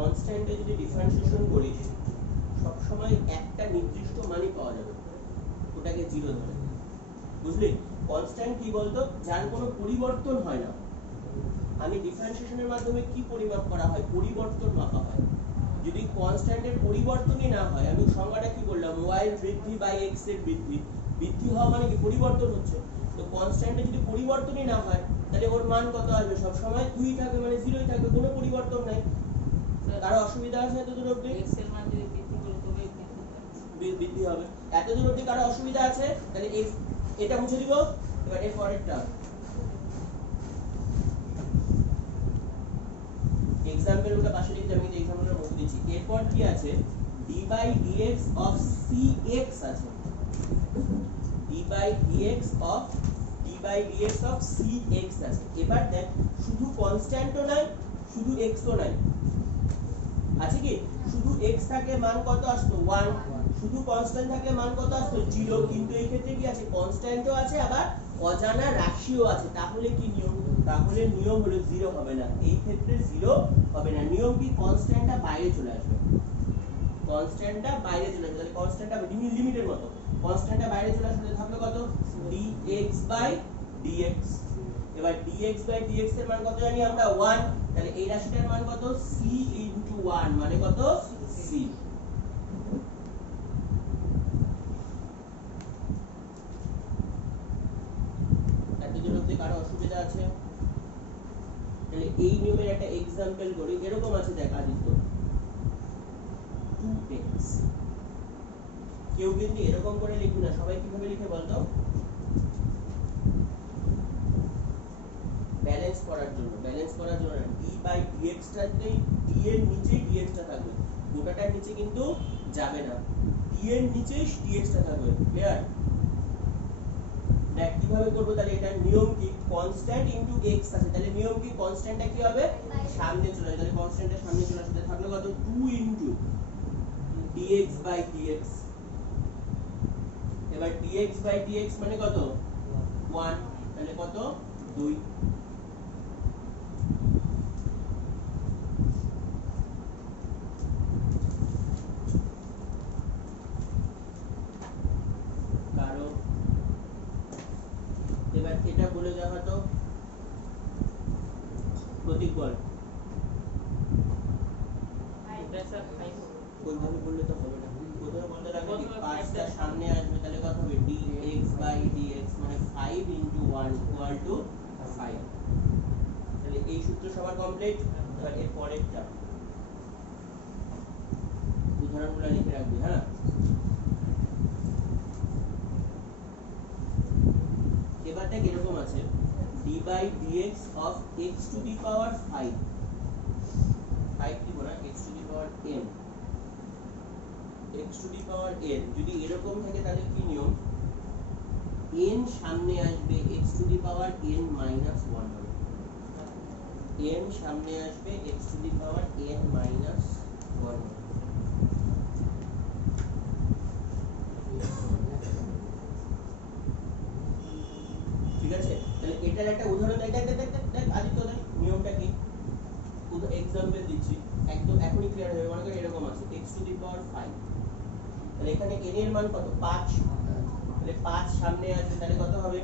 কনস্ট্যান্টে যদি ডিফারেন্সিয়েশন করি সব সময় একটা নির্দিষ্ট মানই পাওয়া যাবে, ওটাকে জিরো ধরে। বুঝলি? কনস্ট্যান্ট কি বলতো, যার কোনো পরিবর্তন হয় না। আমি ডিফারেন্সিয়েশনের মাধ্যমে কি পরিমাপ করা হয়, পরিবর্তন মাপা হয়। যদি কনস্ট্যান্টের পরিবর্তনই না হয়, আমি সংজ্ঞাটা কি বললাম, y এর বৃদ্ধি বাই x এর বৃদ্ধি। বৃদ্ধি হওয়া মানে কি পরিবর্তন হচ্ছে। তো কনস্ট্যান্টে যদি পরিবর্তনই না হয় তাহলে ওর মান কত আসবে, সব সময় 2 থাকবে, মানে 0ই থাকবে, কোনো পরিবর্তন নাই। কারো অসুবিধা আছে এত দূর অবধি? x এর মান যদি বৃদ্ধি করে তবে বৃদ্ধি হবে। এত দূর অবধি কারো অসুবিধা আছে? তাহলে এটা মুছে দিব। এবার এর পরেরটা এক্সাম্পল গুলো পাশে লিখতে, আমি এক্সাম্পলটা মুছে দিচ্ছি। এরপর কি আছে, d by dx of cx আছে, d by dx of cx আছে। এবার দেখ, শুধু কনস্ট্যান্টও নাই, শুধু x ও নাই, আছে কি? শুধু x থাকে মান কত আসতো 1, শুধু কনস্ট্যান্ট থাকে মান কত আসতো 0। কিন্তু এই ক্ষেত্রে কি আছে, কনস্ট্যান্টও আছে আবার অজানা রাশিও আছে। তাহলে কি নিয়ম? তাহলে নিয়ম হলো 0 হবে না, এই ক্ষেত্রে 0 হবে না। নিয়ম কি, কনস্ট্যান্টটা বাইরে চলে আসবে, কনস্ট্যান্টটা বাইরে চলে আসবে। তাহলে কনস্ট্যান্টটা লিমিটের মতো, কনস্ট্যান্টটা বাইরে চলে আসলে থাকলো কত, dx by dx। এবার dx by dx এর মান কত জানি আমরা 1, তাহলে এই রাশিটার মান কত, c into 1 মানে কত, c। এত দূর অবধি কারো অসুবিধা আছে? তাহলে এই নিয়মের একটা এক্সাম্পল করি। এরকম আছে, দেখ আদিত্য, 2x। কেউ কিন্তু এরকম করে লিখবি না, সবাই কিভাবে লিখে বলতো, ব্যালেন্স করার জন্য d by dx টাতেই d এর নিচেই dx টা থাকবে, গোটাটার নিচে কিন্তু যাবে না, d এর নিচেই dx টা থাকবে। ক্লিয়ার? দেখ কিভাবে করব, তাহলে এটার নিয়ম কি, কনস্ট্যান্ট ইনটু x আছে, তাহলে নিয়ম কি, কনস্ট্যান্টটা কি হবে, সামনে চলে যাবে। তাহলে কনস্ট্যান্টটা সামনে চলে আসবে, থাকলো কত, 2 ইনটু dx by dx। এবার dx by dx মানে কত, 1, তাহলে কত, 2। কারো এবার এটা বলে দেওয়া হতো, প্রতীক বল, ওইভাবে বললে তো হবে না। প্রথমে বলতে লাগবে কি, 5টা সামনে আসবে, তাহলে কত হবে, dx by dx মানে 5 into 1 equal to 5। তাহলে এই সূত্র সবার কমপ্লিট। এবার এর পরেরটা উদাহরণগুলো লিখে রাখবি, হ্যাঁ? এবার দেখ এরকম আছে, d by dx of x to the power 5 দিব না, x to the power n, x to the power n যদি এরকম থাকে তাহলে কি নিয়ম, n সামনে আসবে, x to the power n minus 1 হবে, n সামনে আসবে, x to the power n minus 1 হবে। ঠিক আছে? তাহলে এটার একটা উদাহরণ দেখ আদিত্য, দেখ নিয়মটা কি, এক্সাম্পল দিচ্ছি, একদম এখনই ক্লিয়ার হবে। মনে করি এরকম আছে, x to the power 5, তাহলে এখানে n এর মান কত, 5, তাহলে 5 সামনে আসবে, তাহলে কত হবে,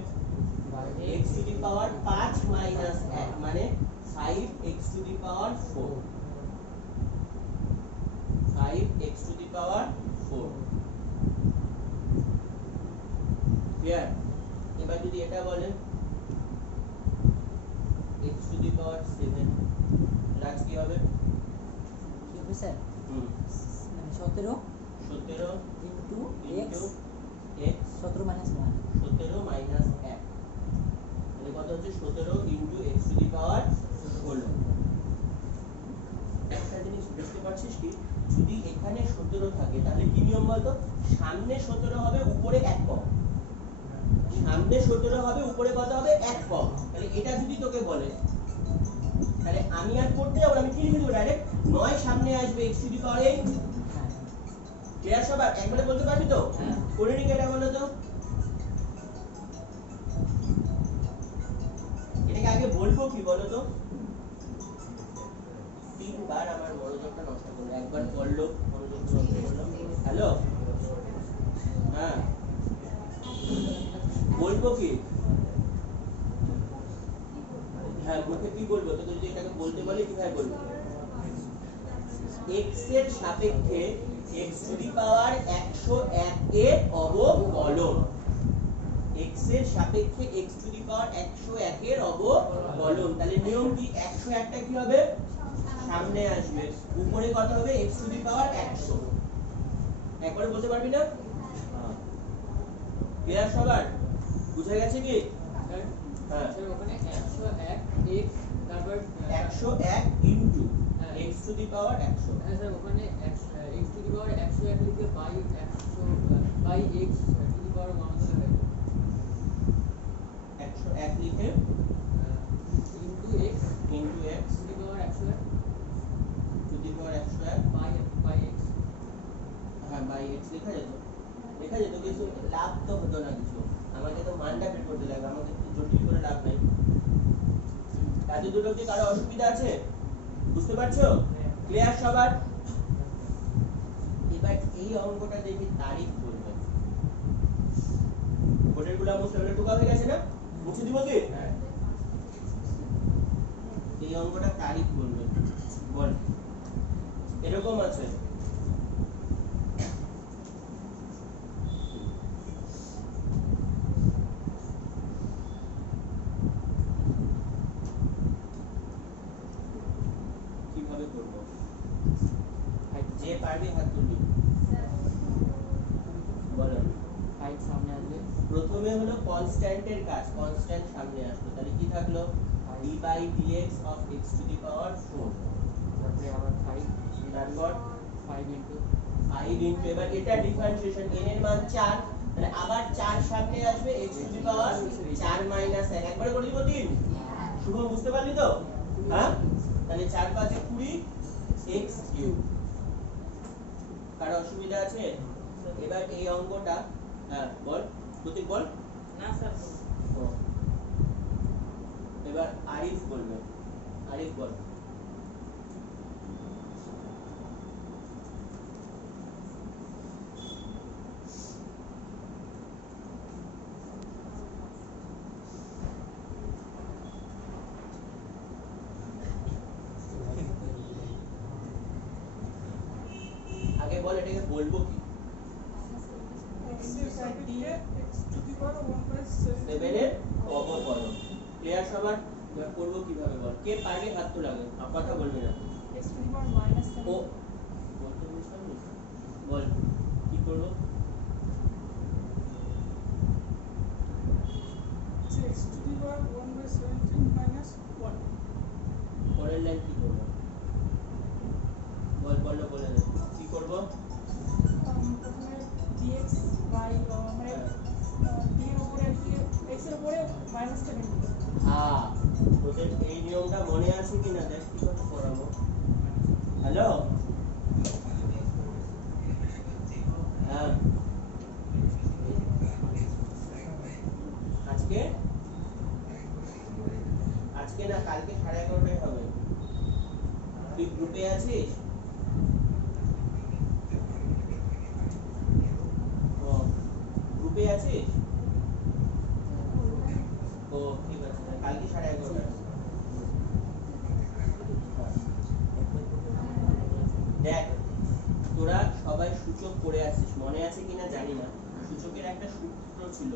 x to the power 5 minus 1 মানে 5x to the power 4, 5x to the power 4। Clear? এবার যদি এটা বলেন x to the power 7, last কি হবে, কি হবে স্যার, মানে 17 ইনটু x 17 মাইনাস 1, 17 মাইনাস 1, তাহলে কত হচ্ছে, 17 ইনটু x টু দি পাওয়ার 16। একটা জিনিস বুঝতে পারছিস কি, যদি এখানে 17 থাকে তাহলে কি নিয়ম বলতো, সামনে 17 হবে, উপরে 1 কম, সামনে 17 হবে, উপরে কত হবে, 1 কম। তাহলে এটা যদি তোকে বলে, তাহলে আমি আর করতে যাব, আমি কি লিখে দেব ডাইরেক্ট, 9 সামনে আসবে x to the power 8। Clear সবার? একবারে বলতে পারবি তো? করে নি, এটা বলো তো, এটাকে আগে বলবো কি বলো তো, তিনবার আমার মনোযোগটা নষ্ট করলো। একবার পড়লো, মনোযোগ নষ্ট করলো। হ্যালো, হ্যাঁ বলবো কি? হ্যাঁ মুখে কি বলবো? তো যদি এটাকে বলতে বলে কিভাবে বলবো? x এর সাপেক্ষে x টু দি পাওয়ার 101 এর অবকলন। x এর সাপেক্ষে x টু দি পাওয়ার 101 এর অবকলন। তাহলে নিয়ম কি? 101 টা কি হবে? সামনে আসবে। উপরে কত হবে? x টু দি পাওয়ার 100। একবারে বলতে পারবি না? ক্লিয়ার সবার? বুঝা গেছে কি? হ্যাঁ স্যার ওখানে 101 x তারপর 101 ইনটু x টু দি পাওয়ার 100। হ্যাঁ স্যার ওখানে x টু দি পাওয়ার 101 লিখে by 100 by x to the power 1 লিখে 101 লিখে into x into x to the power 101 to the power 101 by x। হ্যাঁ বাই x লেখা যেত কিছু লাভ তো হতো না কিছু। আমাকে তো মানটা বের করতে লাগবে, আমাকে তো জটিল করে লাভ নাই। এত দুটো কি কারো অসুবিধা আছে? বুঝতে পারছো? ক্লিয়ার সবার? এবার এই অঙ্কটা দেখি তারিখ বলবে। বোর্ডের গুলো মুছে ফেলে টুকা হয়ে গেছে না? মুছে দিব কি? হ্যাঁ এই অঙ্কটা তারিখ বলবে। বল এরকম আছে। কিভাবে করব? যে পারবি হাত তুলবি। বলো। হাইট সামনে আসবে, প্রথমে হলো কনস্ট্যান্টের কাজ, কনস্ট্যান্ট সামনে আসলো। তাহলে কি থাকলো? d by dx of x to the power 4। তারপরে আবার 5 তারপর 5 ইনটু 5 ইনটু, এবার এটা ডিফারেন্সিয়েশন, n এর মান 4, তাহলে আবার 4 সামনে আসবে x to the power 4 minus 1। একবারে করে দিব 3। শুভ বুঝতে পারলি তো? হ্যাঁ তাহলে 4 5 এ 20 x কিউব। কার অসুবিধা আছে? এবার এই অঙ্কটা হ্যাঁ বল প্রতীক বল। না স্যার ও, এবার আরিফ বলবে। আরিফ বল। আগে বল এটাকে বলবো কি? 7 এর অবকলন। ক্লিয়ার সবার? এবার করবো কিভাবে বল? কে পারবে হাত তো লাগে, কথা বলবি না। ও বলতে বুঝতাম না। বল কি করবো? পরের লাইন কি করবো? বল বললো বলে দে কি করবো? হ্যাঁ তোদের এই নিয়মটা মনে আছে কিনা দেখ কি করে পড়াবো। হ্যালো হ্যাঁ আজকে আজকে না কালকে 11:30টায় হবে। তুই গ্রুপে আছিস? ও গ্রুপে আছিস? ও ঠিক আছে কালকে 11:30টায়। দেখ তোরা সবাই সূচক পড়ে আসছিস, মনে আছে কিনা জানি না। সূচকের একটা সূত্র ছিল,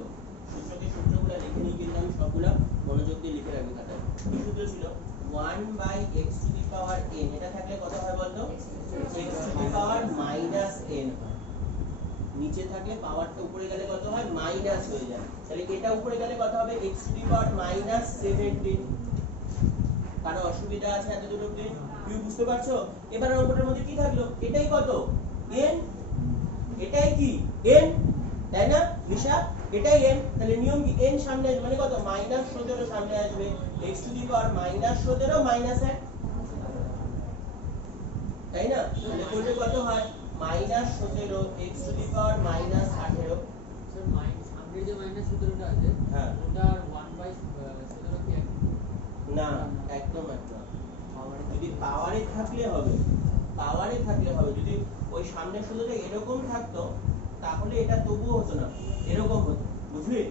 সূচকের সূত্রগুলো লিখে নিই, কিন্তু আমি সবগুলো মনোযোগ দিয়ে লিখে রাখবি খাতায়। কি সূত্র ছিল? 1/x to the power n, এটা থাকলে কত হয় বলতো? x to the power minus n হয়। নিচে থাকলে পাওয়ারটা উপরে গেলে কত হয়? মাইনাস হয়ে যায়। তাহলে এটা উপরে গেলে কত হবে? x to the power minus 17। কারো অসুবিধা আছে এত দুটো প্লেন? তুই বুঝতে পারছো? এবার অঙ্কটার মধ্যে কি থাকলো? এটাই কত? n। এটাই কি? n, তাই না নিশা? এটাই n। তাহলে নিয়ম কি? n সামনে আসবে মানে কত? -17 সামনে আসবে। x to the power -17 -1, তাই না? তাহলে করলে কত হয়? -17 x to the power -18। Sir সামনে যে -17টা আছে হ্যাঁ ওটা 1/17 কি না একদম একদম। পাওয়ার তুই যদি পাওয়ারে থাকলে হবে, যদি ওই সামনের সূত্রটা এরকম থাকতো তাহলে এটা তবুও হতো না, এরকম হতো, বুঝলি?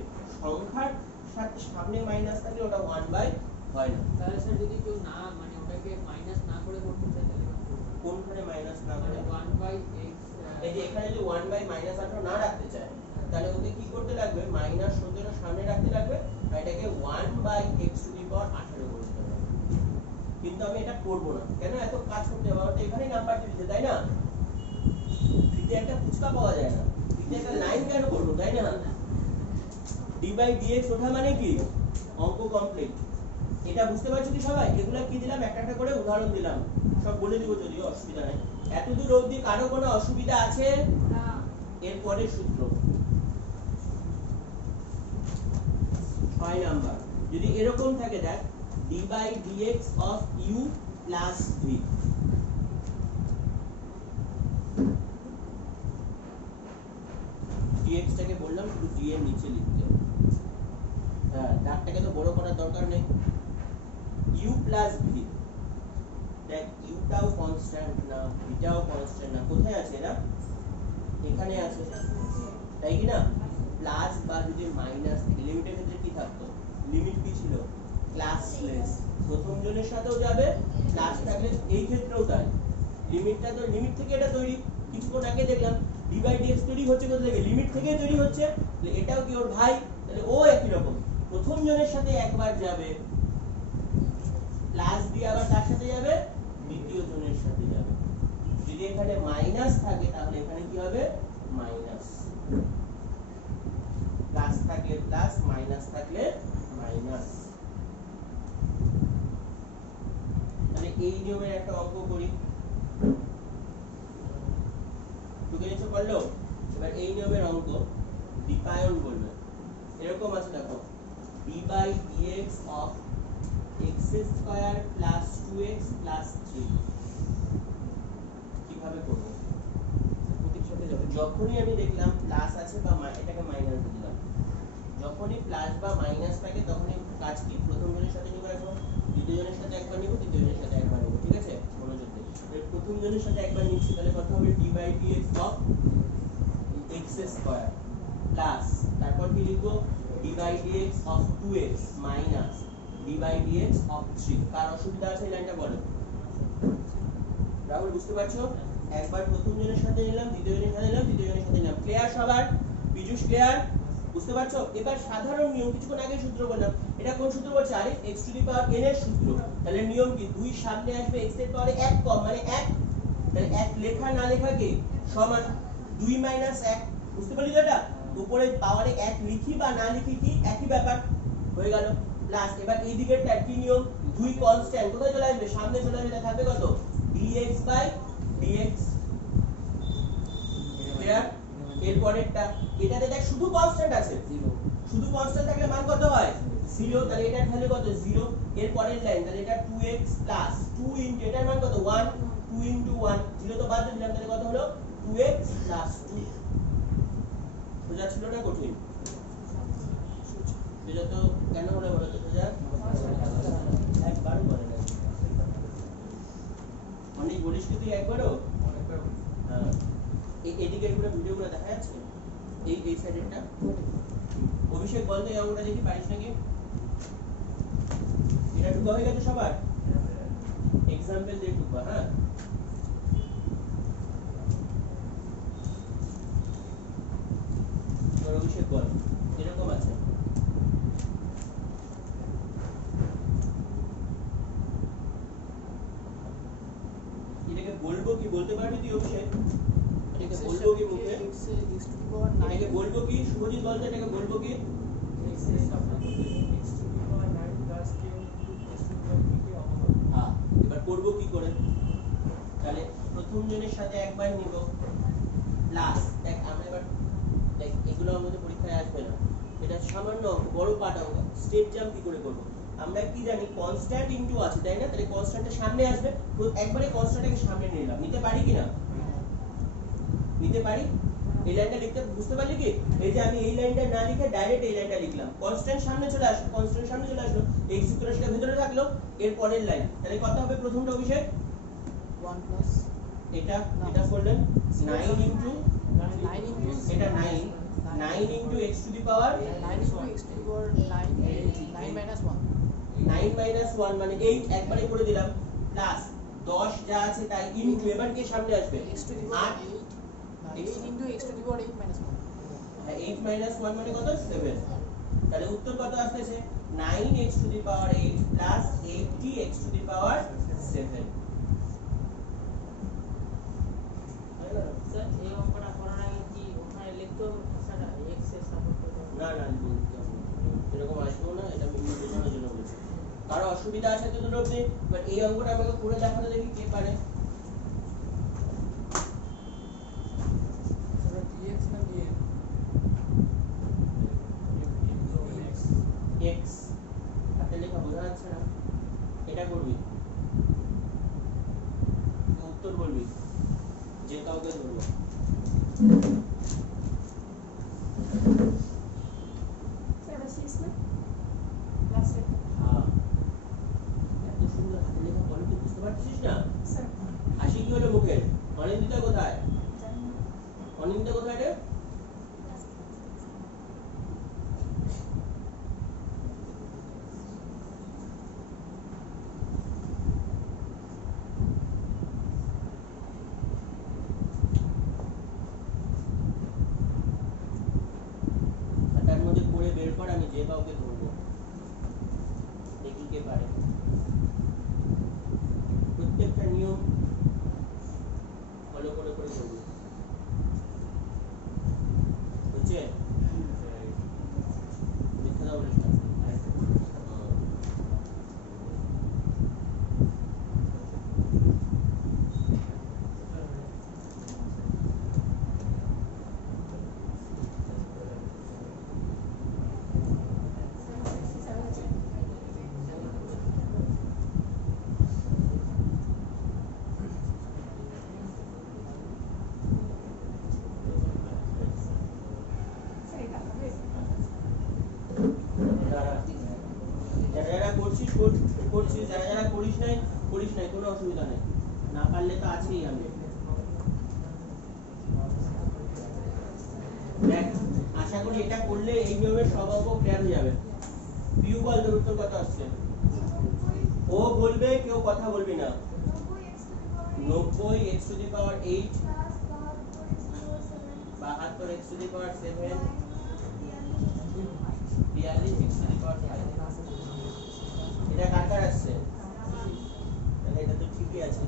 সংখ্যার সাথে সামনে মাইনাস থাকলে ওটা 1 বাই হয় না। তাহলে স্যার যদি কেউ না মানে ওটাকে মাইনাস না করে করতে চায় তাহলে কোনখানে মাইনাস না করে? 1/x এই যে এখানে যদি 1 বাই -18 না রাখতে চায় তাহলে ওকে কি করতে লাগবে? -17 সামনে রাখতে লাগবে আর এটাকে 1 বাই x টু দি পাওয়ার 18 করে দিতে হবে। কিন্তু আমি এটা করব না, কেন? এত কাজ করতে হবে, আমার তো এখানেই নাম্বার দিতে, তাই না? ফ্রিতে একটা ফুচকা পাওয়া যায় না, ফ্রিতে একটা লাইন কেন করব, তাই না? d বাই dx ওঠা মানে কি? অঙ্ক কমপ্লিট। এটা বুঝতে পারছো কি সবাই? এগুলা কি দিলাম, একটা একটা করে উদাহরণ দিলাম, সব বলে দিব যদিও অসুবিধা নাই। এতদূর অবধি কারো কোনো অসুবিধা আছে? না। এরপরে সূত্র 6 নাম্বার, যদি এরকম থাকে, দেখ d by dx of u plus v। dx টাকে বললাম শুধু d এর নিচে লিখতে, হ্যাঁ দাগটাকে তো বড় করার দরকার নেই। u প্লাস v, দেখ u টাও কনস্ট্যান্ট না, v টাও কনস্ট্যান্ট না, কোথায় আছে এরা? এখানে আছে, তাই কি না? প্লাস বা যদি মাইনাস, লিমিটের ক্ষেত্রে কি থাকতো? লিমিট কি ছিল? ক্লাসলেস, প্রথম জনের সাথেও যাবে, ক্লাস থাকলে এই ক্ষেত্রেও তাই। লিমিটটা তো লিমিট থেকে এটা তৈরি, কিছুক্ষণ আগে দেখলাম d বাই dx তৈরি হচ্ছে কোথা থেকে? লিমিট থেকেই তৈরি হচ্ছে। তাহলে এটাও কি ওর ভাই? তাহলে ও একই রকম, প্রথম জনের সাথে একবার যাবে, প্লাস দিয়ে আবার তার সাথে যাবে, দ্বিতীয় জনের সাথে যাবে। যদি এখানে মাইনাস থাকে তাহলে এখানে কি হবে? মাইনাস। প্লাস থাকলে প্লাস, মাইনাস থাকলে মাইনাস। তাহলে এই নিয়মের একটা অঙ্ক করি, ঢুকে নিচে করলো। এবার এই নিয়মের অঙ্ক দ্বিপায়ন বলবে, এরকম আছে দেখো, d by dx of x square plus 2x plus 3। কিভাবে করব? প্রতীক সাথে যাবে। যখনই আমি দেখলাম প্লাস আছে বা এটাকে মাইনাস দিয়ে দিলাম, যখনই প্লাস বা মাইনাস থাকে তখনই কাজ কি? প্রথম জনের সাথে নিব একবার, দ্বিতীয় জনের সাথে একবার নিব, তৃতীয় জনের সাথে একবার নিব, ঠিক আছে? মনোযোগ দিয়ে প্রথম জনের সাথে একবার নিচ্ছি, তাহলে কত হবে? d by dx of x square plus, তারপর কি লিখবো? d by dx of 2x minus d by dx of 3। কার অসুবিধা আছে এই লাইনটা বলো? রাহুল বুঝতে পারছো? একবার প্রথম জনের সাথে নিলাম, দ্বিতীয় জনের সাথে নিলাম, তৃতীয় জনের সাথে নিলাম। ক্লিয়ার সবার? পীযূষ ক্লিয়ার? বুঝতে পারছো? এবার সাধারণ নিয়ম, কিছুক্ষণ আগে সূত্র বললাম, এটা কোন সূত্র বলছে? আরে x to the power n এর সূত্র। তাহলে নিয়ম কি? 2 সামনে আসবে, x এর পাওয়ারে 1 কম মানে 1, তাহলে 1 লেখা না লেখা কি সমান 2 মাইনাস 1। বুঝতে পারলি তো? এটা উপরে পাওয়ারে 1 লিখি বা না লিখি কি একই ব্যাপার, হয়ে গেল। প্লাস এবার এই দিকেরটা কি নিয়ম? 2 কনস্ট্যান্ট কোথায় চলে আসবে? সামনে চলে আসবে, থাকবে কত? dx by dx। ক্লিয়ার? এর পরেরটা, এটাতে দেখ শুধু কনস্ট্যান্ট আছে, 0 শুধু কনস্ট্যান্ট থাকলে মান কত হয়? 0। তাহলে এটার ভ্যালু কত? 0। এর পরের লাইন, তাহলে এটা 2x প্লাস 2 ইনটু এটার মান কত? 1, 2 ইনটু 1, 0 তো বাদ দিলাম, তাহলে কত হলো? 2x plus 2। সোজা ছিল না কঠিন? সোজা তো কেন হলো বলো তো? সোজা একবারও বলে না, অনেক বলিস কি তুই? একবারও? হ্যাঁ, এদিকের পুরো ভিডিওগুলো দেখা যাচ্ছে, এই সাইডেরটা। অভিষেক বল তো এই অঙ্কটা দেখি, পারিস নাকি? এটা ঢুকা হয়ে গেছে সবার? এক্সাম্পল দিয়ে ঢুকবা, হ্যাঁ? অভিষেক বল, এরকম আছে। এটাকে বলবো কি? বলতে পারবি তুই অভিষেক? এটাকে বলবো কি মুখে? এটাকে বলবো কি? শুভজিৎ বলতে এটাকে বলবো কি? হ্যাঁ, এবার করবো কি করে? তাহলে প্রথম জনের সাথে একবার নিব, প্লাস দেখ আমরা এবার দেখ এগুলো আমাদের পরীক্ষায় আসবে না, এটা সামান্য বড় পার্ট অঙ্ক। স্টেপ জাম্প কি করে করব? আমরা কি জানি? কনস্ট্যান্ট ইনটু আছে, তাই না? তাহলে কনস্ট্যান্টের সামনে আসবে, তো একবারে কনস্ট্যান্টটাকে সামনে নিলাম। নিতে পারি কি না? নিতে পারি? এই লাইনটা লিখতে বুঝতে পারলি কি? এই যে আমি এই লাইনটা না লিখে ডাইরেক্ট এই লাইনটা লিখলাম, কনস্ট্যান্ট সামনে চলে আসলো, কনস্ট্যান্ট সামনে চলে আসলো, x ইকুয়াল সেটা ভিতরে থাকলো, এর পরের লাইন তাহলে কত হবে প্রথমটা অভিষেক? 1 প্লাস এটা করলেন 9 ইনটু 9 ইনটু এটা 9 into x to the power 9 into x to the power 9 minus 1 9 minus 1 মানে 8 একবারে করে দিলাম, প্লাস 10 যা আছে তাই ইনটু, এবার কি সামনে আসবে x to the power 8 into x to the power 8 minus 1 8 minus 1 মানে কত 7, তাহলে উত্তর কত আসতেছে 9x two the power 8 plus 80x two the power 7। Sir এই অঙ্কটা করার আগে কি ওখানে লিখতে হবে স্যার x এর সাপোর্ট করতে হবে? না এরকম আসবেও না, এটা বিভিন্ন বোঝানোর জন্য বলছি। কারো অসুবিধা আছে তো দুটো অবধি, বাট এই অঙ্কটা আমাকে করে দেখাতে দেখি কে পারে। স্যার dx না dm x হাতে লেখা বোঝা যাচ্ছে না, এটা করবি, উত্তর বলবি, যে কাউকে ধরবো। হ্যাঁ, এত সুন্দর হাতে লেখা বলে তুই বুঝতে পারছিস না? হাসি কি হলো মুখের? অনিন্দিতা কোথায়? অনিন্দিতা কোথায় রে? তার মধ্যে করে বের কর, আমি যে কাউকে ধরবো, দেখি কে পারে। প্রত্যেকটা নিয়ম ফলো করে করে করবি, বুঝছে? লিখে দাও লিস্টটা। যারা যারা করছিস করছিস, যারা যারা করিস নাই কোনো অসুবিধা নেই, না পারলে তো আছেই। আমি দেখ আশা করি এটা করলে এই নিয়মের সব অঙ্ক ক্লিয়ার হয়ে যাবে। পিউ বল তোর উত্তর কত আসছে? ও বলবে, কেউ কথা বলবি না। 90x to the power 8 72x to the power 7 42x to the power 5। এটা কার কার আসছে? তাহলে এটা তো ঠিকই আছে।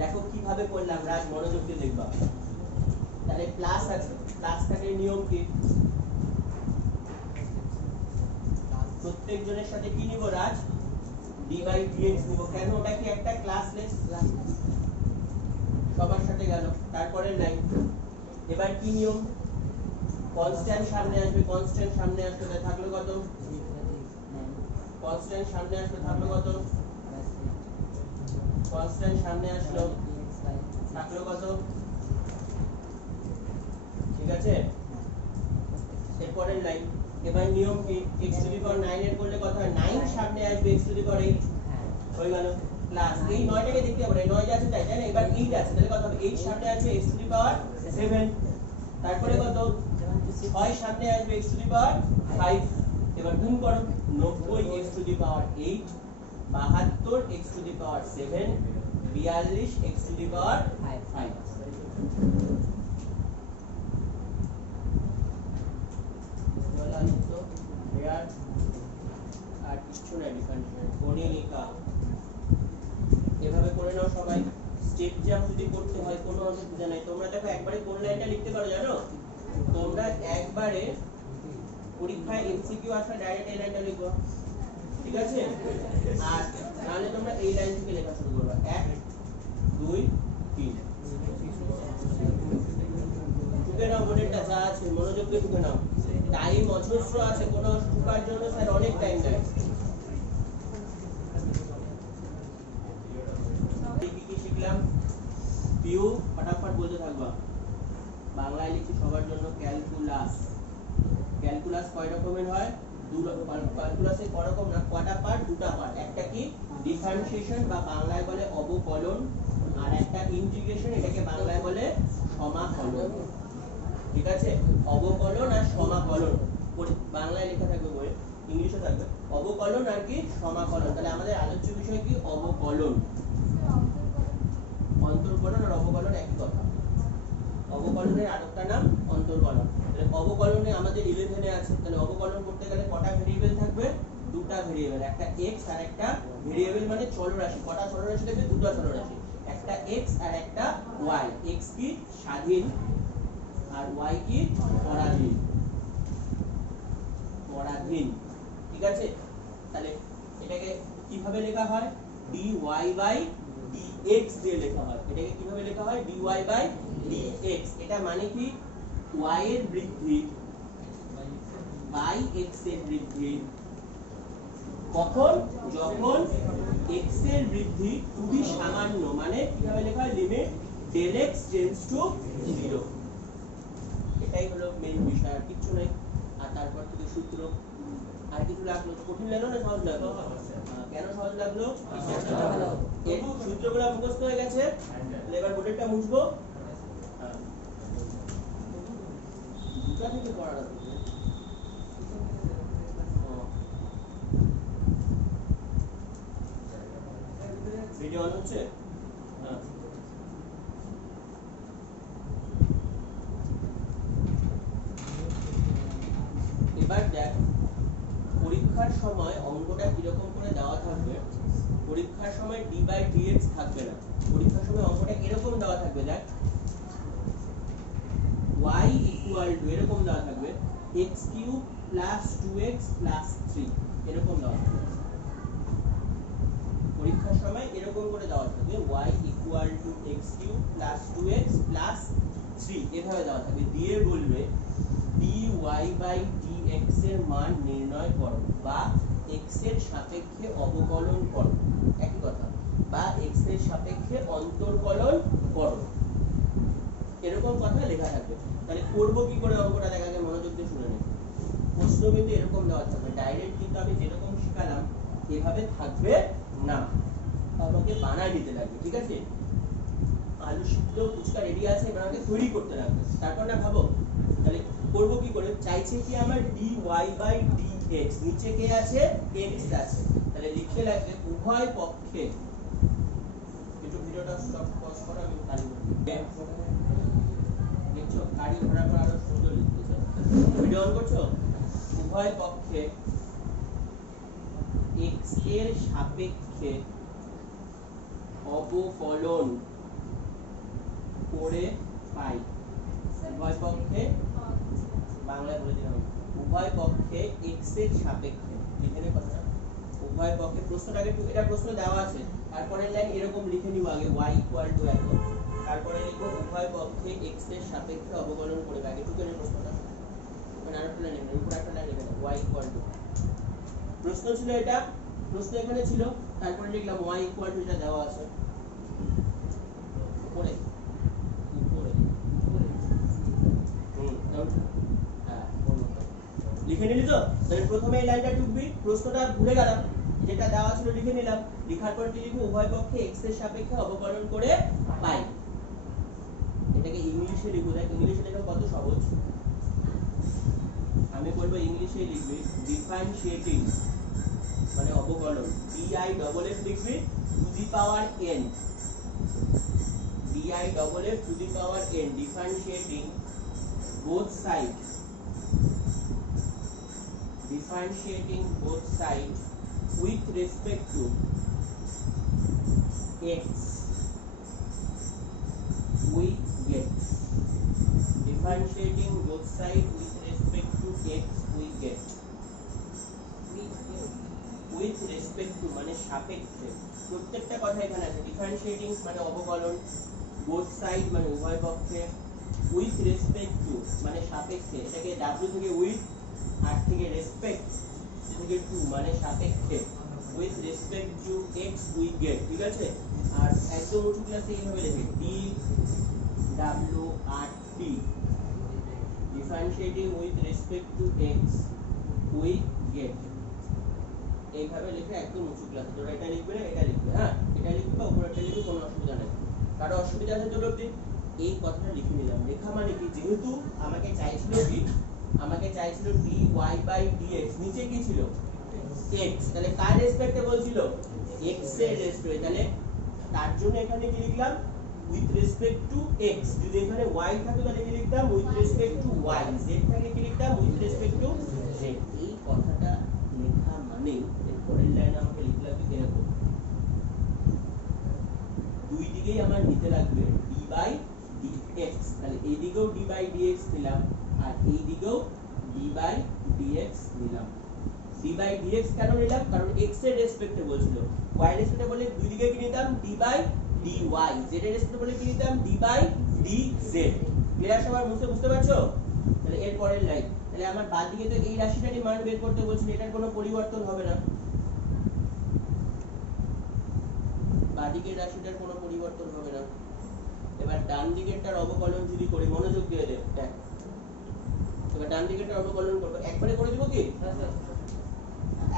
দেখো কিভাবে করলাম, রাজ মনোযোগ দিয়ে দেখবা। তাহলে প্লাস আছে, প্লাস থাকে নিয়ম কি? প্রত্যেক জনের সাথে কি নিব রাজ? d/dx নিব। কেন? ওটা কি একটা ক্লাসলেস? সবার সাথে গেল। তারপরে লাইন, এবার কি নিয়ম? কনস্ট্যান্ট সামনে আসবে, কনস্ট্যান্ট সামনে আসলে থাকলো কত? কনস্ট্যান্ট সামনে আসলে থাকলো কত? কনস্ট্যান্ট সামনে আসলো থাকলো কত? ঠিক আছে, এরপরের লাইন। এবার নিয়ম কি? x টু দি পাওয়ার 9 এর করলে কত হয়? 9 সামনে আসবে x টু দি পাওয়ার 8 হয়ে গেল, প্লাস এই 9টাকে দেখতে হবে, 9 যা আছে তাই না? এবার 8 আছে, তাহলে কত হবে? 8 সামনে আসবে x টু দি পাওয়ার 7, তারপরে কত? 6 সামনে আসবে x টু দি পাওয়ার 5। এবার গুণ করো, 90x to the power 8 72x to the power 7 42x to the power 5। আর কিছু নাই, ডিফারেন্সিয়েশন কণিকা এভাবে করে নাও সবাই। স্টেপ জাম্প যদি করতে হয় কোনো অসুবিধা নাই। তোমরা দেখো একবারে কোন লাইনটা লিখতে পারো জানো? তোমরা একবারে পরীক্ষায় এমসিকিউ আসলে ডাইরেক্ট এই লাইনটা লিখো, ঠিক আছে? আর তাহলে তোমরা এই লাইন থেকে লেখা শুরু করবে, 1 2 3। টুকে নাও বোর্ডেরটা যা আছে, মনোযোগ দিয়ে টুকে নাও। টাইম অজস্র আছে, কোনো টুকার জন্য স্যার অনেক টাইম দেয়। কি কি শিখলাম? পিউ ফটাফট বলতে থাকবা। বাংলায় লিখি সবার জন্য ক্যালকুলাস। ক্যালকুলাস কয় রকমের হয়? ক্যালকুলাসে কয় রকম না, কয়টা পার্ট? দুটো পার্ট। একটা কি ডিফারেন্সিয়েশন বা বাংলায় বলে অবকলন, আর একটা ইন্টিগ্রেশন, এটাকে বাংলায় বলে সমাকলন। ঠিক আছে, অবকলন আর সমাকলন বাংলায় লেখা থাকবে বই, ইংলিশে থাকবে অবকলন আর কি সমাকলন। তাহলে আমাদের আলোচ্য বিষয় কি? অবকলন। অন্তর্কলন আর অবকলন একই কথা। অবকলনের আরেকটা নাম অন্তর্কলন। তাহলে অবকলনে আমাদের 11 এ আছে। তাহলে অবকলন করতে গেলে কটা ভেরিয়েবল থাকবে? দুটা ভেরিয়েবল, একটা x আর একটা ভেরিয়েবল মানে চলরাশি। কটা চলরাশি থাকবে? দুটো চলরাশি, একটা x আর একটা y। x কি স্বাধীন আর y কি পরাধীন। পরাধীন, ঠিক আছে। তাহলে এটাকে কিভাবে লেখা হয়? dy বাই dx দিয়ে লেখা হয়। এটাকে কিভাবে লেখা হয়? dy by dx। এটা মানে কি? y এর বৃদ্ধি বাই x এর বৃদ্ধি। কখন? যখন x এর বৃদ্ধি খুবই সামান্য, মানে কিভাবে লেখা হয়? Limit del x tends to 0। এটাই হলো মেইন বিষয়, আর কিছু নেই। আর তারপর থেকে সূত্র। আর কিছু লাগলো? কঠিন লাগলো না সহজ লাগলো? কেন সহজ লাগলো? এই সূত্রগুলো মুখস্থ হয়ে গেছে। এবার বোর্ডেরটা মুছবো। দুটা থেকে পড়া লাগবে। ভিডিও অন হচ্ছে? এবার দেখ, পরীক্ষার সময় অঙ্কটা কিরকম করে দেওয়া থাকবে। পরীক্ষার সময় d বাই dx থাকবে না। পরীক্ষার সময় অঙ্কটা এরকম দেওয়া থাকবে, দেখ y ইকুয়াল টু এরকম দেওয়া থাকবে x cube plus 2x plus 3, এরকম দেওয়া থাকবে। পরীক্ষার সময় এরকম করে দেওয়া থাকবে y equal to x cube plus 2x plus 3, এভাবে দেওয়া থাকবে। দিয়ে বলবে dy বাই dx এর মান নির্ণয় করো, বা x এর সাপেক্ষে অবকলন করো, একই কথা, বা x এর সাপেক্ষে অন্তর্কলন করো, এরকম কথা লেখা থাকবে। তাহলে করব কি করে অঙ্কটা? দেখা যায়, মনোযোগ দিয়ে শুনে নিন। প্রশ্ন কিন্তু এরকম দেওয়া থাকবে, ডাইরেক্ট কিন্তু আমি যেরকম শিখালাম এভাবে থাকবে না, আমাকে বানায় দিতে লাগবে। ঠিক আছে, আলু সিদ্ধ ফুচকা রেডি আছে, এবার আমাকে তৈরি করতে লাগবে। তারপর না ভাবো, তাহলে করব কি করে? চাইছে কি আমার dy বাই dx, নিচে কে আছে? x আছে। তাহলে লিখতে লাগবে উভয় পক্ষে, একটু ভিডিওটা স্টপ পজ করো, আমি তালি বলি। দেখছো গাড়ি ঘোড়ার পর আরো সুন্দর লিখতেছে। ভিডিও অন করছো? উভয় পক্ষে x এর সাপেক্ষে অবকলন করে পাই। উভয় পক্ষে, বাংলায় বলে দিলাম, উভয় পক্ষে x এর সাপেক্ষে, এখানে কথা উভয় পক্ষে। প্রশ্নটাকে এটা প্রশ্ন দেওয়া আছে, তারপরে লাইন এরকম লিখে নিব আগে y ইকুয়াল টু এত, তারপরে লিখবো উভয় পক্ষে x এর সাপেক্ষে অবকলন করে পাই। একটু করে প্রশ্নটা মানে আরেকটা লাইন নেবেন, উপরে একটা লাইন নেবেন y ইকুয়াল টু, প্রশ্ন ছিল এটা, প্রশ্ন এখানে ছিল, তারপরে লিখলাম y ইকুয়াল টু, এটা দেওয়া আছে উপরে উপরে হ্যাঁ, লিখে নিলি তো? তাহলে প্রথমে এই লাইনটা টুকবি, প্রশ্নটা ভুলে গেলাম, যেটা দেওয়া ছিল লিখে নিলাম। লেখার পর কি লিখবো? উভয় পক্ষে x এর সাপেক্ষে অবকলন করে পাই। এটাকে ইংলিশে লিখবো। দেখ ইংলিশে লেখা কত সহজ। আমি বলবো ইংলিশে লিখবি ডিফারেন্সিয়েটিং মানে অবকলন, DI ডবল F লিখবি two the power n, DI double F to the power n, differentiating both sides, differentiating both sides with respect to x, we get, differentiating both sides with respect to x, we get, with respect to মানে সাপেক্ষে, প্রত্যেকটা কথা এখানে আছে। Differentiating মানে অবকলন, both side মানে উভয় পক্ষে, with respect to মানে সাপেক্ষে, এটাকে w থেকে with, আর থেকে respect থেকে to মানে সাপেক্ষে, with respect to x we get, ঠিক আছে। আর একদম উঁচু ক্লাসে এইভাবে লেখে d w r t, derivative with respect to x we get, এইভাবে লিখে একদম উঁচু ক্লাসে তোরা এটা লিখবে না, এটা লিখবে, হ্যাঁ এটা লিখবে বা উপরেরটা লিখবে, কোনো অসুবিধা নেই। কারো অসুবিধা আছে তো অবধি এই কথাটা লিখে নিলাম। লেখা মানে কি, যেহেতু আমাকে চাইছিল কি, আমাকে চাইছিল dy বাই dx, নিচে কি ছিল x, তাহলে কার রেসপেক্টে বলছিল x এর রেসপেক্টে, তাহলে তার জন্য এখানে কি লিখলাম উইথ রেসপেক্ট টু x। যদি এখানে y থাকতো তাহলে কি লিখতাম with respect to y, z থাকলে কি লিখতাম উইথ রেসপেক্ট টু z। এই কথাটা লেখা মানে এর পরের লাইনে আমাকে লিখতে লাগবে এরকম, দুই দিকেই আমার নিতে লাগবে d বাই dx, তাহলে এই দিকেও d বাই dx নিলাম আর এই দিকেও d বাই dx নিলাম। d বাই dx কেন নিলাম, কারণ x এর রেসপেক্টে বলছিল, y এর রেসপেক্টে বলে দুই দিকে কি নিতাম d বাই dy, z এর রেসপেক্টে বলে কি নিতাম d বাই dz। ক্লিয়ার সবার মুখে বুঝতে পারছো? তাহলে এর পরের লাইন, তাহলে আমার বাদ দিকে তো এই রাশিটারই মান বের করতে বলছিল, এটার কোনো পরিবর্তন হবে না, বাদিকের রাশিটার কোনো পরিবর্তন হবে না। এবার ডান দিকেরটার অবকলন যদি করি, মনোযোগ দিয়ে দেব, দেখ এবার ডান দিকেরটার অবকলন করব, একবারে করে দেব কি,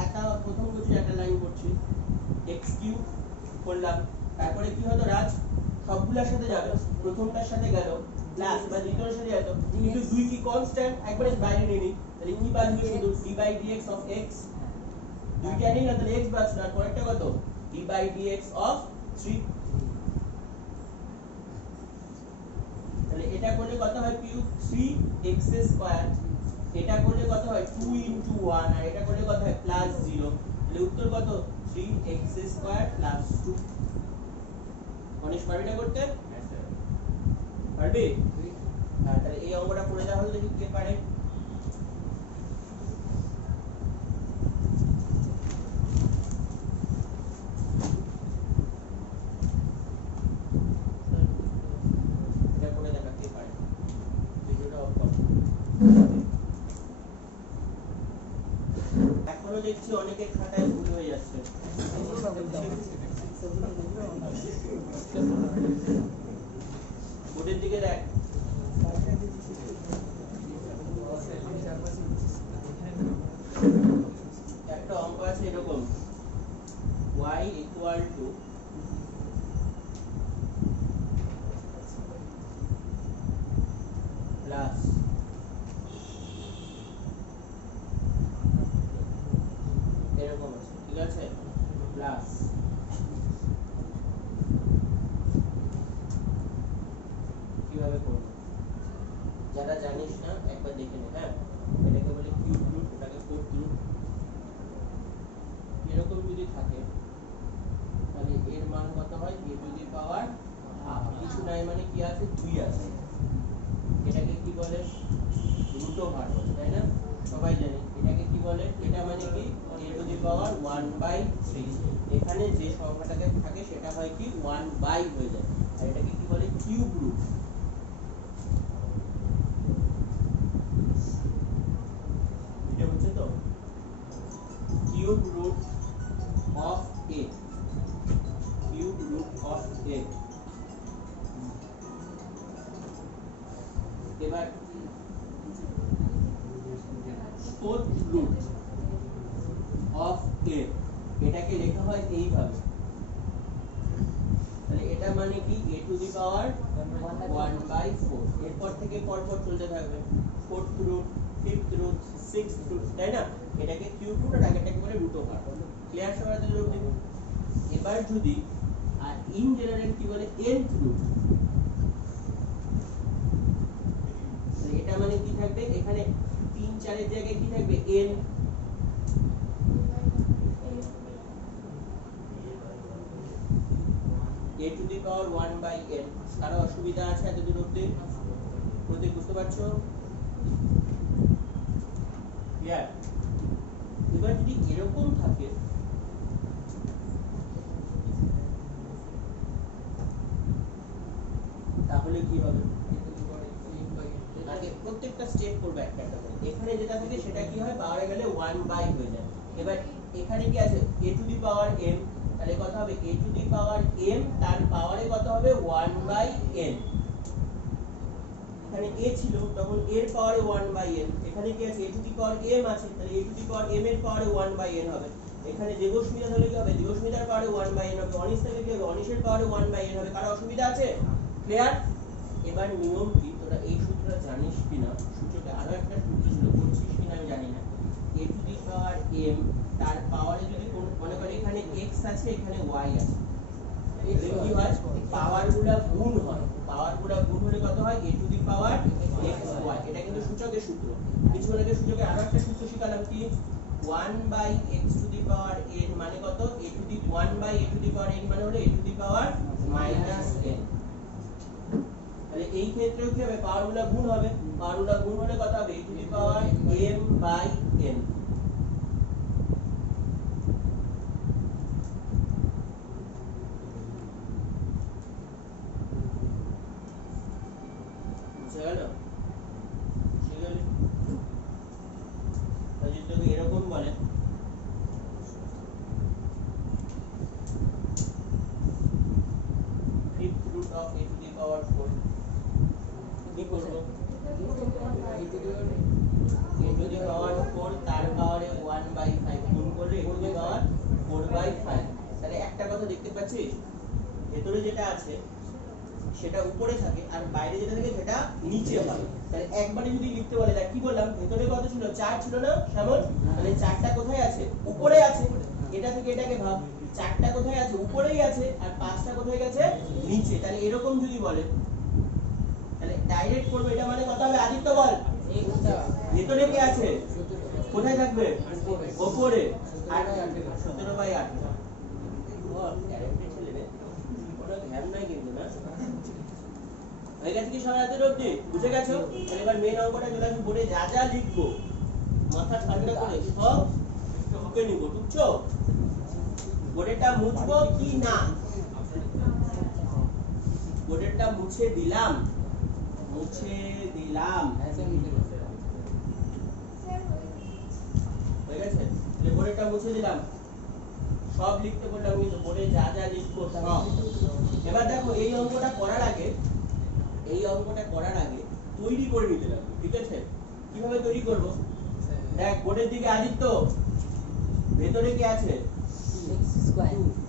একটা প্রথম কিছু একটা লাইন করছি, x কিউব করলাম, তারপরে কি হতো রাজ, সবগুলোর সাথে যাবে, প্রথমটার সাথে গেল প্লাস বা দ্বিতীয়টার সাথে যেত, কিন্তু দুই কি কনস্ট্যান্ট, একবারে বাইরে নিয়ে নি, তাহলে কি বাঁচবে শুধু d by dx of x, দুইটা নিই না তাহলে x বাঁচলো, আর পরেরটা কত d বাই dx অফ 3, তাহলে এটা করলে কত হয় কিউব 3x স্কয়ার, এটা করলে কত হয় 2 ইনটু 1, আর এটা করলে কত হয় প্লাস 0, তাহলে উত্তর কত 3x স্কয়ার প্লাস 2। গণেশ পারবি না করতে? পারবি? হ্যাঁ, তাহলে এই অঙ্কটা করে দেওয়া হলো, দেখি কে পারে। এটা করে দেখা কে পারে, ভিডিওটা অফ কর। এখনো দেখছি অনেকের খাতায় ভুল হয়ে যাচ্ছে, বোর্ডের দিকে দেখ, একটা অঙ্ক আছে এরকম y ইকুয়াল টু প্লাস এরকম আছে, ঠিক আছে, প্লাস কিভাবে করব, যারা জানিস না একবার দেখে নে, হ্যাঁ এটাকে বলে কিউব রুট, ওটাকে ফোর্থ রুট। এরকম যদি থাকে তাহলে এর মান কত হয় a two the power half, কিছু নাই মানে কি আছে 2 আছে, এটাকে কি বলে রুট ওভার বলে, তাই না, সবাই জানি এটাকে কি বলে, এটা মানে কি a টু দি পাওয়ার 1/3, এখানে যে সংখ্যাটাকে থাকে সেটা হয় কি 1 হয়ে যায়, আর এটাকে কি বলে কিউব রুট। এটা হচ্ছে তো cube root of a, cube root of a। এবার ফোর্থ রুট অফ a, এটাকে লেখা হয় এইভাবে, তাহলে এটা মানে কি a টু দি পাওয়ার 1/4, এরপর থেকে পরপর চলতে থাকবে, fourth root, fifth root, sixth root, তাই না, এটাকে কিউব রুট আর আগেরটাকে বলে রুট ওভার। ক্লিয়ার সবার জন্য? এবার যদি আর ইন জেনারেল কি বলে nth রুট, এটা মানে কি থাকবে, এখানে 3 4 এর জায়গায় কি থাকবে n, a two the power 1/n। কারো অসুবিধা আছে এতদূর অবধি? প্রতীক বুঝতে পারছো? ক্লিয়ার? এবার যদি এরকম থাকে তাহলে কি হবে, আগে প্রত্যেকটা স্টেপ করবে একটা একটা করে, এখানে যেটা থাকে সেটা কি হয় পাওয়ারে গেলে 1 হয়ে যায়। এবার এখানে কি আছে a two the power m, তাহলে কত হবে a two the power m, তার পাওয়ারে কত হবে 1/n, এখানে a ছিল তখন a এর পাওয়ারে 1/n, এখানে কি আছে a two the power m আছে, তাহলে a two the power m এর পাওয়ারে 1/n হবে। এখানে দেবস্মিতা হলে কি হবে, দেবস্মিতার পাওয়ারে 1/n হবে। অনিশ থেকে কি হবে, অনিশের পাওয়ারে 1/n হবে। কারো অসুবিধা আছে? ক্লিয়ার? এবার নিয়ম কি, তোরা এই সূত্রটা জানিস কিনা, সূত্রটা আরো একটা সূত্র ছিল, করছিস কিনা আমি জানি না। a two the power m তার পাওয়ারে যদি মনে করে এখানে x আছে এখানে y আছে, এর কি হয়, পাওয়ারগুলো গুণ হয়। পাওয়ারগুলো গুণ হলে কত হয়, a two the power x y। এটা কিন্তু সূচকের সূত্র। কিছুক্ষণ আগে সূচকে আরো একটা সূত্র শিখালাম কি, 1/x two the power n মানে কত, a to the 1/a two the power n মানে হলো a two the power -n। তাহলে এই ক্ষেত্রেও কি হবে, পাওয়ারগুলো গুণ হবে। পাওয়ারগুলো গুণ হলে কত হবে, a two the power m/n। বুঝে গেল? বুঝে গেলে যদি তোকে এরকম বলে fifth root of a to the power 4, কি করবো, a to the power 4 তার পাওয়ারে 1/5 গুণ করলে a to the power 4/5। তাহলে একটা কথা দেখতে পাচ্ছিস, ভেতরে যেটা আছে সেটা উপরে থাকে আর বাইরে যেটা থাকে সেটা নিচে হয়। তাহলে একবারে যদি লিখতে বলে, দেখ কি বললাম, ভেতরে কত ছিল, 4 ছিল না শ্যামল, তাহলে 4টা কোথায় আছে, উপরে আছে। এটা থেকে এটাকে ভাব, 4টা কোথায় আছে, উপরেই আছে, আর 5টা কোথায় গেছে, নিচে। তাহলে এরকম যদি বলে, তাহলে ডাইরেক্ট করবে, এটা মানে কথা হবে, আদিত্য বল, ভেতরে কে আছে, কোথায় থাকবে, উপরে, আর 17/8। বল ট্যালেন্টেড ছেলে রে, কোনো ধ্যান নাই কিন্তু না। হয়ে গেছে কি সবাই হাতের অবধি, বুঝে গেছো? তাহলে এবার মেন অঙ্কটা চলে আসবে, বোর্ডে যা যা লিখবো মাথা ঠান্ডা করে সব টুকে নিব, টুকছো? বোর্ডেরটা মুছবো কি না, বোর্ডেরটা মুছে দিলাম, মুছে দিলাম, হয়ে গেছে? তাহলে বোর্ডেরটা মুছে দিলাম, সব লিখতে বললাম কিন্তু বোর্ডে যা যা লিখবো সব। এবার দেখো এই অঙ্কটা করার আগে, এই অঙ্কটা করার আগে তৈরি করে নিতে লাগবে, ঠিক আছে? কিভাবে তৈরি করব, দেখ বোর্ডের দিকে আদিত্য, ভেতরে কি আছে,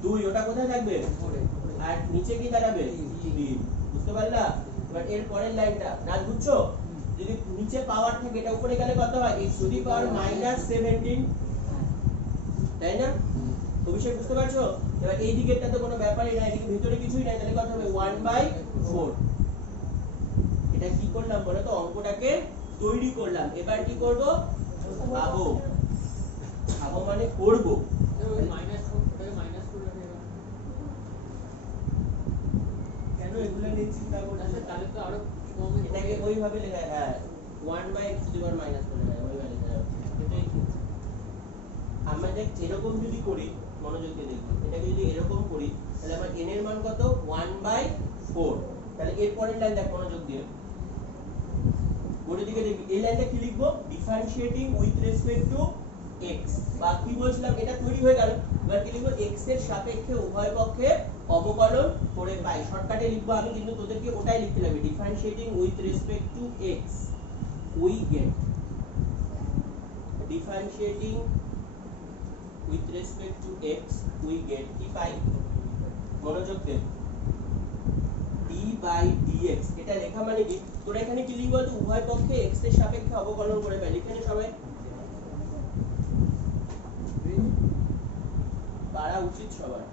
2, ওটা কোথায় থাকবে, আর নিচে কি দাঁড়াবে, 3। বুঝতে পারলা? এবার এর পরের লাইনটা রাজ বুঝছো, যদি নিচে পাওয়ার থাকে এটা উপরে গেলে কত হয়, x টু দি পাওয়ার -17, তাই না? অভিষেক বুঝতে পারছো? এবার এই দিকেরটা তো কোনো ব্যাপারই না, এদিকে ভিতরে কিছুই নাই, তাহলে কত হবে, 1/4। এটা কি করলাম বলো তো, অঙ্কটাকে তৈরি করলাম। এবার কি করব, ভাবো, ভাবো মানে করব। কেন এগুলো নিয়ে চিন্তা করছো, তাহলে তো আরো কম, এটাকে ওইভাবে লেখা, হ্যাঁ 1/x two the power minus করে না, ওইভাবে লেখা যাবে। এটাই ঠিক। আমরা দেখ এরকম যদি করি, মনোযোগ দিয়ে দেখো, এটাকে যদি এরকম করি তাহলে আমার n এর মান কত, 1/4। তাহলে এর পরের লাইন দেখ মনোযোগ দিয়ে, বোর্ডের দিকে দেখবি, এই লাইনটা কি লিখবো, differentiating with respect to x, বা কি বলছিলাম, এটা তৈরি হয়ে গেল। এবার কি লিখবো, x এর সাপেক্ষে উভয় পক্ষে অবকলন করে পাই। শর্টকাটে লিখবো আমি, কিন্তু তোদেরকে ওটাই লিখতে লাগবে, differentiating with respect to x we get, differentiating with respect to x we get কি পাই, মনোযোগ দে, d/dx। এটা লেখা মানে কি, তোরা এখানে কি লিখবো, উভয় পক্ষে x এর সাপেক্ষে অবকলন করে পাই। লিখে নে সবাই, পারা উচিত সবার।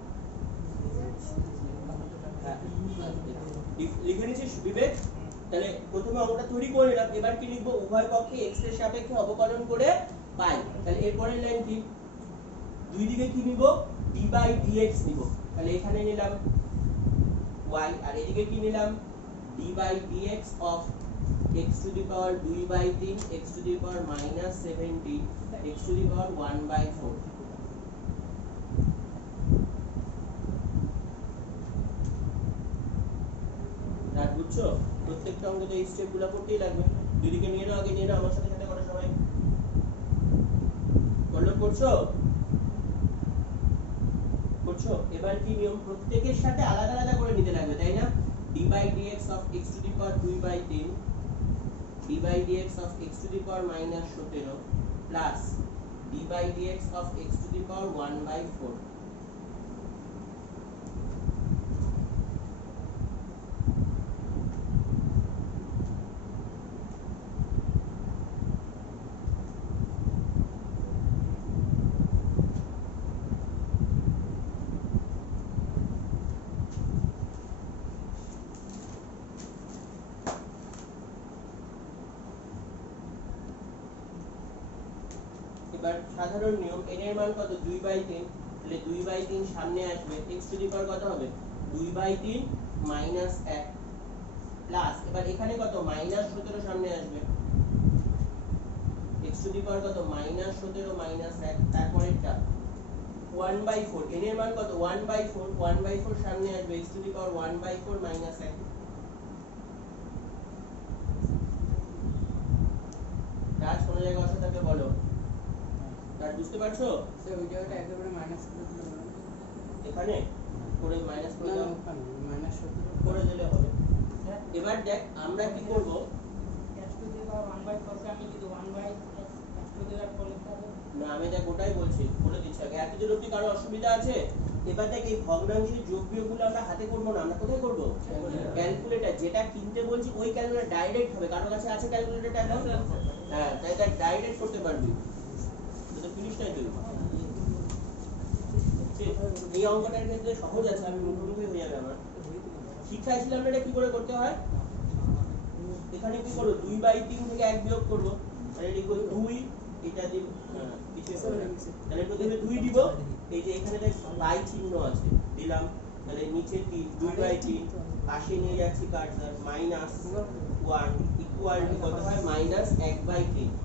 হ্যাঁ, লিখে নিছিস বিবেক? তাহলে প্রথমে অঙ্কটা তৈরি করে নিলাম, এবার কি লিখবো, উভয় পক্ষে x এর সাপেক্ষে অবকলন করে পাই। তাহলে এরপরের লাইন কি, দুই দিকে কি নিব, d/dx নিব। তাহলে এখানে নিলাম y, আর এদিকে কি নিলাম, d/dx of x to the power 2/3, x to the power -17, x to the power 1/4। রাত বুঝছো? প্রত্যেকটা অঙ্কে এই স্টেপগুলো করতেই লাগবে। দুই দিকে নিয়ে নাও, আগে নিয়ে নাও, আমার সাথে সাথে করো সবাই। করছো? করছো? এবার কি নিয়ম, প্রত্যেকের সাথে আলাদা আলাদা করে নিতে লাগবে, তাই না? d/dx of x to the power 2/3 d by dx of x to the power minus 17 plus d by dx of x to the power 1/4 এবার সাধারণ নিয়ম n এর মান কত 2/3 তাহলে 2/3 সামনে আসবে x টু দি পাওয়ার কত হবে 2/3 মাইনাস 1 প্লাস এবার এখানে কত মাইনাস 17 সামনে আসবে x টু দি পাওয়ার কত মাইনাস 17 মাইনাস 1 তারপরেরটা 1/4 n এর মান কত 1/4 1/4 সামনে আসবে x to the power 1/4 minus 1 কাজ কোন জায়গায় অসা থাকে বলো তার বুঝতে পারছো স্যার ওই জায়গাটা একেবারে মাইনাস করে দিলে হবে না? এখানে করে মাইনাস করে না, দাও ওখানে মাইনাস 17 করে দিলে হবে এবার দেখ আমরা কি করব x to the power 1/4 কে আমি যদি 1/x to the power লিখতে হবে। না আমি দেখ ওটাই বলছি বলে দিচ্ছি আগে এত দূর অবধি কারো অসুবিধা আছে এবার দেখ এই ভগ্নাংশের যোগ বিয়োগগুলো আমরা হাতে করব না আমরা কোথায় করব ক্যালকুলেটর যেটা কিনতে বলছি ওই ক্যালকুলেটর ডাইরেক্ট হবে কারোর কাছে আছে ক্যালকুলেটরটা এখন হ্যাঁ তাই দেখ ডাইরেক্ট করতে পারবি তো ফিনিশটাই তুই এই অঙ্কটার ক্ষেত্রে সহজ আছে আমি মুখোমুখি হয়ে যাবে আমার শিক্ষায় ছিলাম না এটা কি করে করতে হয় এখানে কি করব 2/3 থেকে 1 বিয়োগ করব তাহলে লিখব 2 এটা দিব তাহলে প্রথমে 2 দিব এই যে এখানে দেখ বাই চিহ্ন আছে দিলাম তাহলে নিচে 2/3 পাশে নিয়ে যাচ্ছি কার্সার -1 ইকুয়াল টু কত হয় -1/3